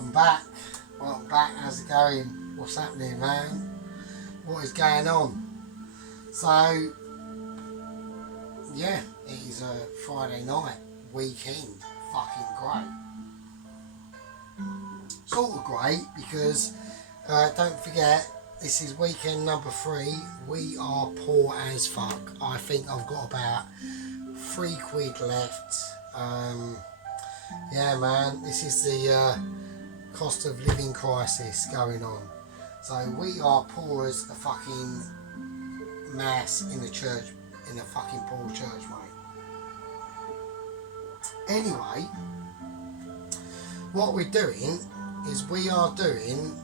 Welcome back. Welcome back. How's it going? What's happening, man? What is going on? So, yeah, it is a Friday night, weekend. Fucking great. Sort of great because, don't forget, this is weekend number 3. We are poor as fuck. I think I've got about £3 left. Yeah, man, this is the cost of living crisis going on. So we are poor as a fucking mass in the church, in a fucking poor church, mate. Anyway, what we're doing is we are doing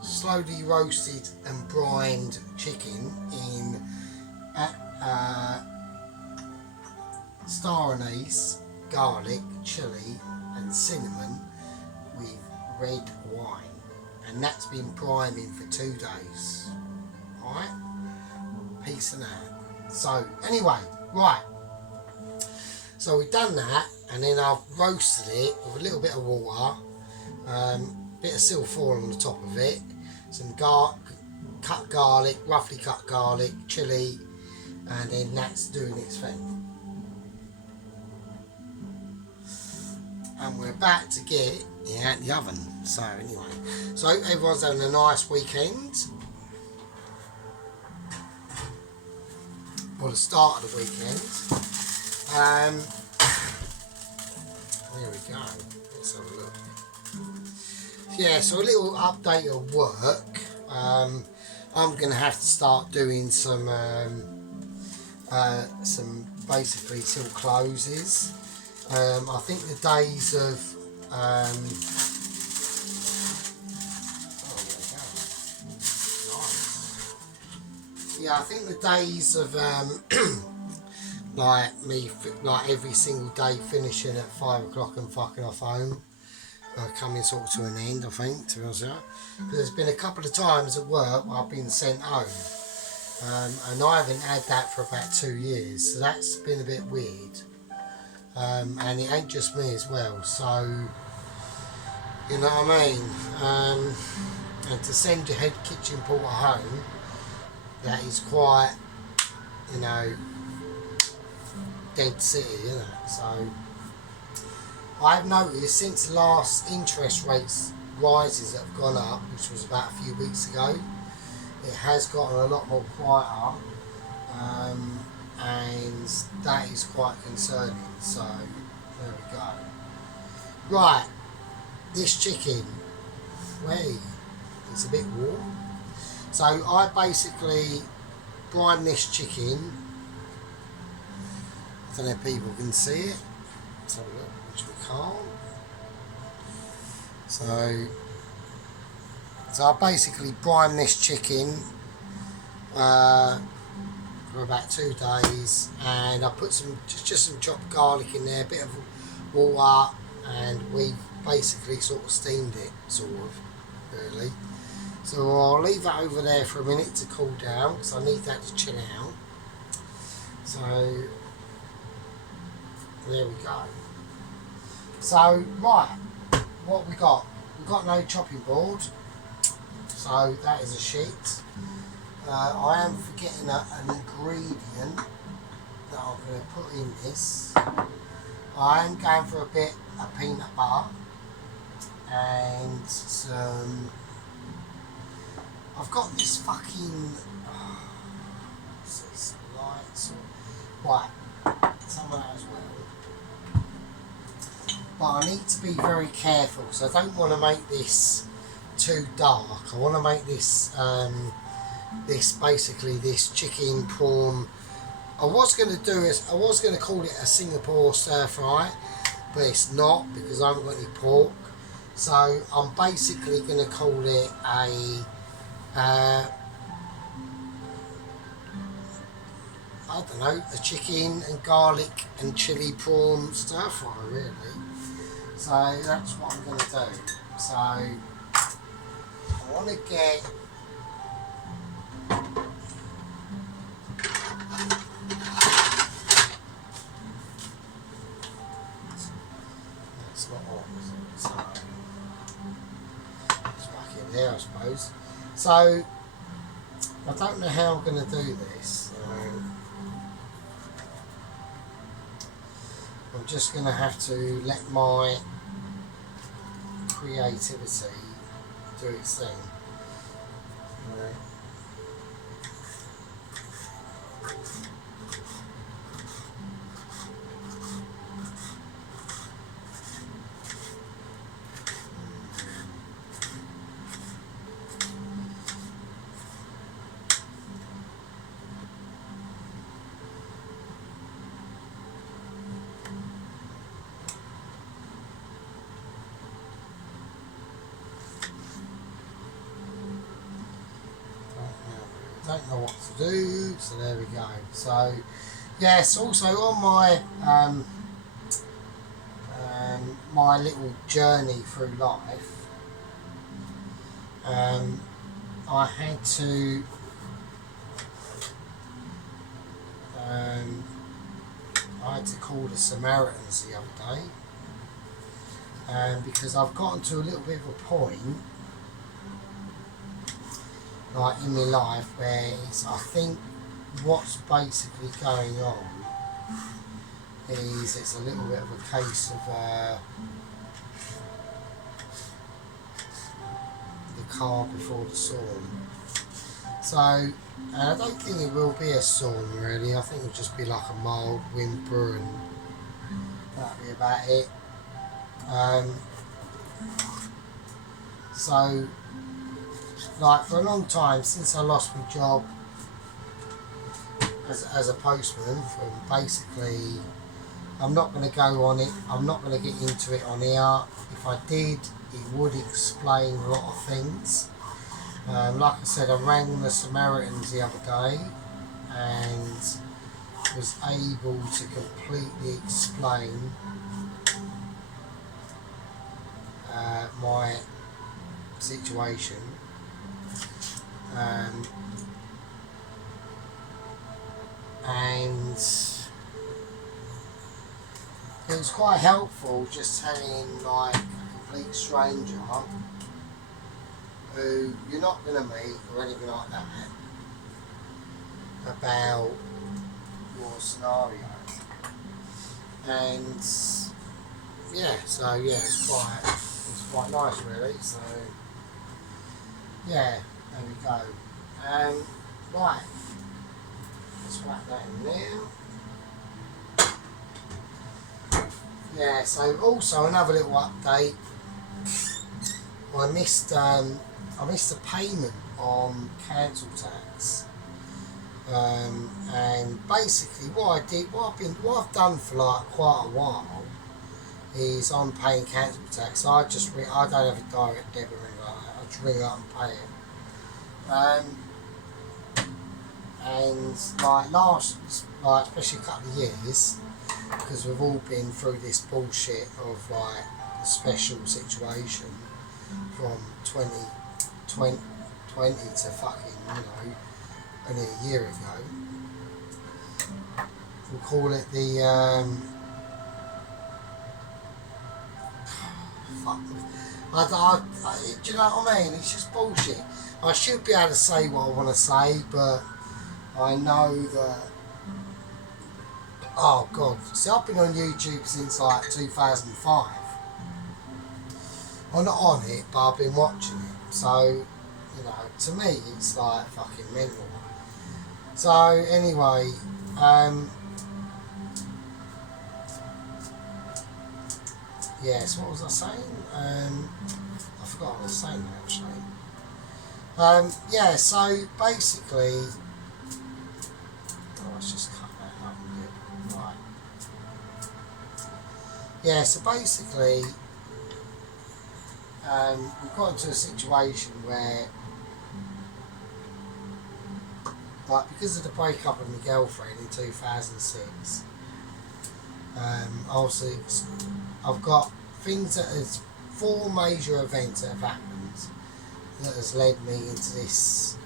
slowly roasted and brined chicken in star anise, garlic, chilli and cinnamon with red wine, and that's been priming for 2 days. Alright, peace and that. So anyway, right, so we've done that, and then I've roasted it with a little bit of water, bit of silver foil on the top of it, some cut garlic, roughly cut garlic, chilli, and then that's doing its thing. And we're about to get it out the oven. So anyway, so I hope everyone's having a nice weekend. Or the start of the weekend. There we go. Let's have a look. Yeah, so a little update of work. I'm going to have to start doing some basically till closes. I think the days of yeah, I think the days of like every single day finishing at 5 o'clock and fucking off home coming sort of to an end, I think, to be honest with you. Because there's been a couple of times at work where I've been sent home, and I haven't had that for about 2 years, so that's been a bit weird. And it ain't just me as well, so you know what I mean. And to send your head kitchen porter home, that is quite, you know, dead city, isn't it? So I've noticed since the last interest rates rises that have gone up, which was about a few weeks ago, it has gotten a lot more quieter. And that is quite concerning, so there we go. Right, this chicken, wait, it's a bit warm. So I basically brine this chicken. I don't know if people can see it. Let's have a look, which we can't. So I basically brine this chicken for about 2 days, and I put some just some chopped garlic in there, a bit of water, and we basically sort of steamed it, sort of, really. So I'll leave that over there for a minute to cool down, because I need that to chill out. So there we go. So right, what we got? We've got no chopping board, so that is a shit. I am forgetting an ingredient that I'm going to put in this. I am going for a bit of peanut butter and some. I've got this fucking. Some lights. Right, some of that as well. But I need to be very careful, so I don't want to make this too dark. I want to make this. This chicken prawn. I was going to call it a Singapore stir fry, but it's not because I haven't got any pork. So I'm basically going to call it a I don't know, a chicken and garlic and chilli prawn stir fry, really. So that's what I'm going to do. So I want to get. That's not there, I suppose. So I don't know how I'm going to do this. I'm just going to have to let my creativity do its thing. Don't know what to do, so there we go. So yes, also on my little journey through life, I had to call the Samaritans the other day, because I've gotten to a little bit of a point, like in my life, where I think what's basically going on is it's a little bit of a case of the car before the storm. So, and I don't think it will be a storm really. I think it'll just be like a mild whimper, and that'll be about it. So, like for a long time, since I lost my job as a postman, from basically, I'm not going to go on it, I'm not going to get into it on here. If I did, it would explain a lot of things. Like I said, I rang the Samaritans the other day and was able to completely explain my situation. And it was quite helpful just having like a complete stranger who you're not going to meet or anything like that about your scenario. And yeah, so yeah, it's quite nice really. So yeah, there we go. Right, let's whack that in there. Yeah, so also another little update. I missed a payment on council tax, and basically what I've done for like quite a while is I'm paying council tax. I don't have a direct debit or anything like that. I just ring up and pay it. And like especially a couple of years, because we've all been through this bullshit of like a special situation from 2020 to fucking, only a year ago. We'll call it the fuck. Do you know what I mean? It's just bullshit. I should be able to say what I want to say, but I know that. Oh God! See, I've been on YouTube since like 2005. I'm not on it, but I've been watching it. So, to me, it's like fucking mental. So anyway, yes, what was I saying? I forgot what I was saying actually. Yeah, so basically, let's just cut that up a bit. Right. Yeah, so basically, we've got into a situation where, like, because of the breakup of my girlfriend in 2006, obviously I've got things that is 4 major events that have happened that has led me into this,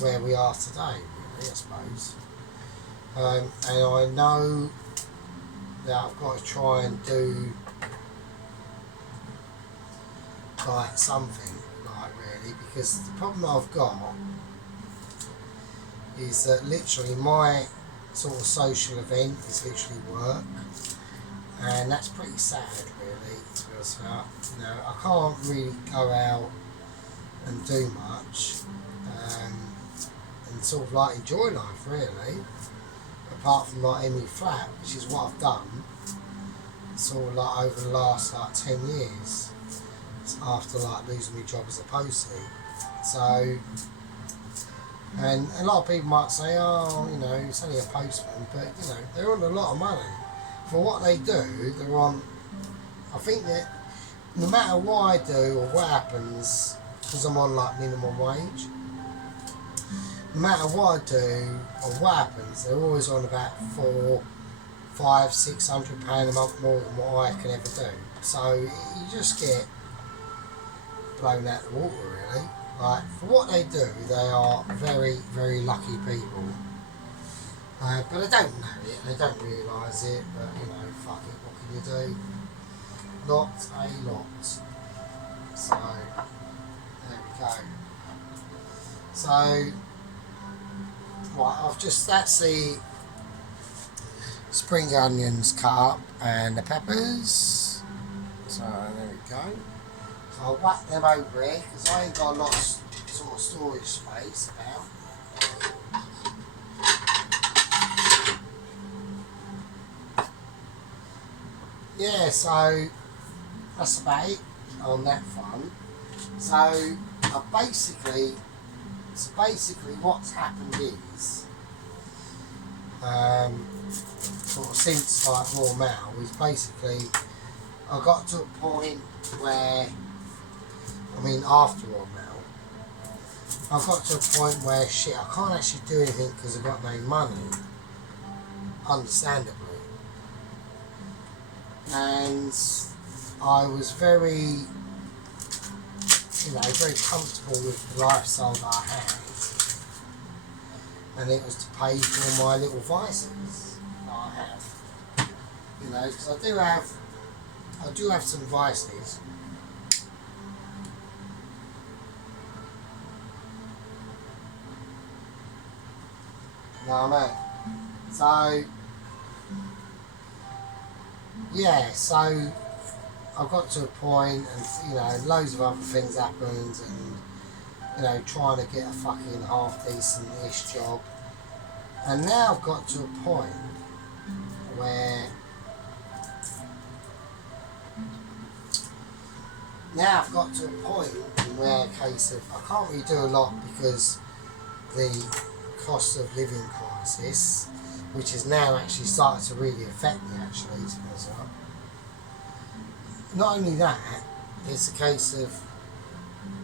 where we are today, really, I suppose. And I know that I've got to try and do like something, like really, because the problem I've got is that literally my sort of social event is literally work, and that's pretty sad really, to be honest with you. You know, I can't really go out and do much and sort of like enjoy life really, apart from like in my flat, which is what I've done sort of like over the last like 10 years after like losing my job as a postie. So, and a lot of people might say, oh, you know, it's only a postman, but you know, they're on a lot of money for what they do. They're on, I think that no matter what I do or what happens, because I'm on like minimum wage, no matter what I do or what happens, they're always on about £500-600 a month more than what I can ever do. So you just get blown out the water really. Like, for what they do, they are very, very lucky people. But they don't know it, they don't realise it, but you know, fuck it, what can you do? Not a lot. So, there we go. So, right, that's the spring onions cut up and the peppers. So, there we go. So I'll whack them over here because I ain't got a lot of sort of storage space about. Yeah, so that's about it on that front. So basically what's happened is sort of since like Raw Mail is basically I got to a point where, I mean after Raw Mail, I got to a point where shit, I can't actually do anything because I've got no money, understandably. And I was very, you know, very comfortable with the lifestyle that I had. And it was to pay for my little vices that I have. You know, because I do have some vices. You know what I mean? So, yeah, so I got to a point and, you know, loads of other things happened and, you know, trying to get a fucking half-decent-ish job. And now I've got to a point where a case of I can't really do a lot because the cost of living crisis, which is now actually starting to really affect me actually, to be honest. Not only that, it's a case of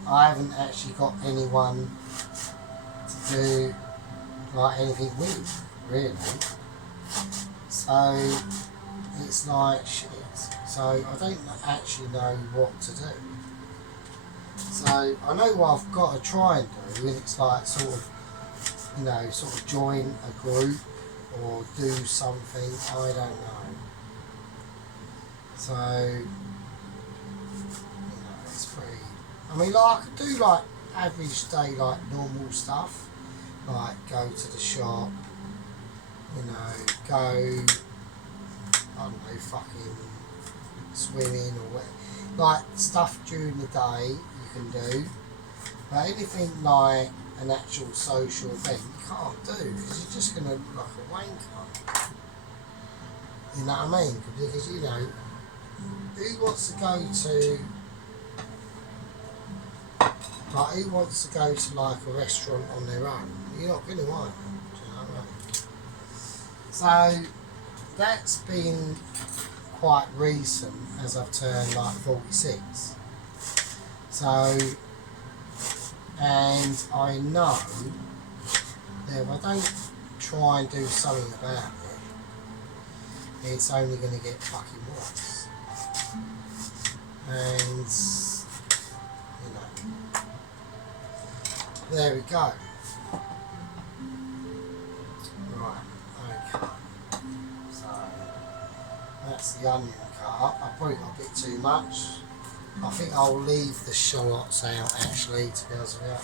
I haven't actually got anyone to do like anything with, really. So it's like shit. So I don't actually know what to do. So I know what I've got to try and do, and it's like sort of, you know, sort of join a group or do something, I don't know. So, you know, it's pretty, I mean, like, I could do like average day, like normal stuff, like go to the shop, you know, go, I don't know, fucking swimming or what, like stuff during the day you can do, but anything like an actual social event you can't do because you're just going to look like a wanker. You know what I mean? Because, you know, who wants to go to, like, who wants to go to like a restaurant on their own? You're not going to want it. Do you know what I mean? So that's been quite recent as I've turned like 46. So, and I know that if I don't try and do something about it, it's only going to get fucking worse. And, you know, there we go. Right, okay. So, that's the onion cut up. I probably got a bit too much. I think I'll leave the shallots out actually, to be honest with you.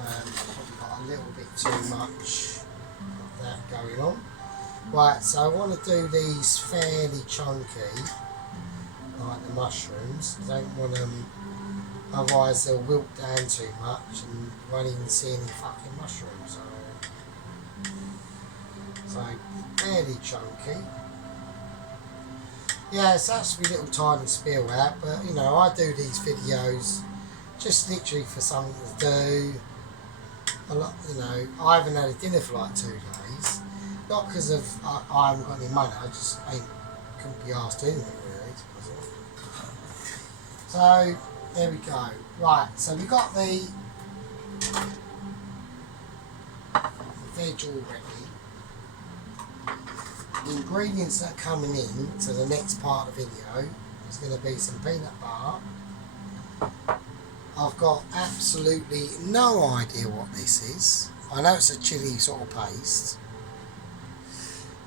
Probably got a little bit too much of that going on. Right, so I want to do these fairly chunky, like the mushrooms. I don't want them, otherwise they'll wilt down too much and you won't even see any fucking mushrooms. So fairly chunky. Yeah, it's actually a little tiny spill out, but you know, I do these videos just literally for something to do. A lot, you know, I haven't had a dinner for like 2 days. Not because of I haven't got any money, I just couldn't be asked to do anything really. So there we go. Right, so we got the veg all ready. The ingredients that are coming in to the next part of the video is going to be some peanut butter. I've got absolutely no idea what this is. I know it's a chilli sort of paste.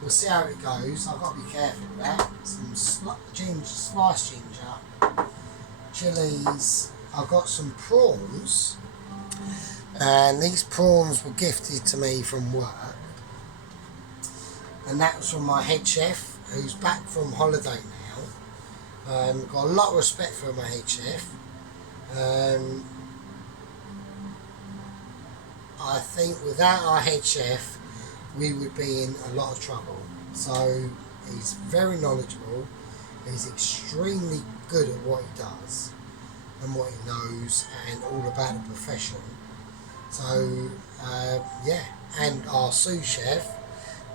We'll see how it goes. I've got to be careful with that. Some ginger, sliced ginger, chilies. I've got some prawns, and these prawns were gifted to me from work. And that was from my head chef, who's back from holiday now. Got a lot of respect for my head chef. I think without our head chef, we would be in a lot of trouble. So he's very knowledgeable. He's extremely good at what he does and what he knows, and all about the profession. So yeah, and our sous chef.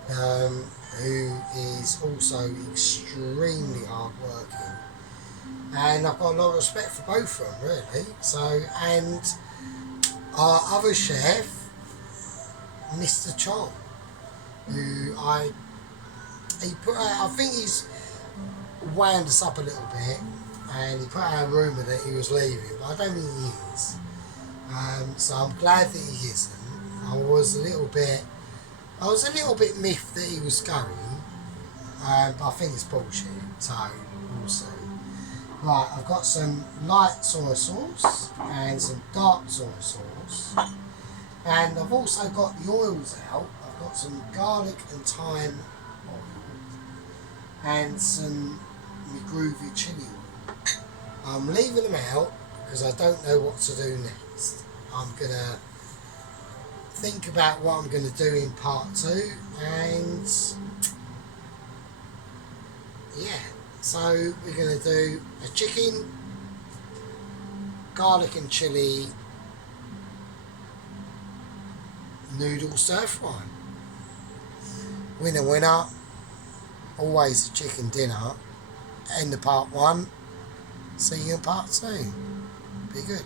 Who is also extremely hard working, and I've got a lot of respect for both of them really. So, and our other chef, Mr. Chong, who he put out, I think he's wound us up a little bit, and he put out a rumour that he was leaving, but I don't think he is. So I'm glad that he isn't. I was a little bit miffed that he was going, but I think it's bullshit, so we'll see. Right, I've got some light soy sauce and some dark soy sauce, and I've also got the oils out. I've got some garlic and thyme oil and some groovy chili oil. I'm leaving them out because I don't know what to do next. I'm going to think about what I'm going to do in part 2, and yeah, so we're going to do a chicken, garlic and chili noodle stir fry. Winner winner, always a chicken dinner. End of part 1, see you in part 2. Be good.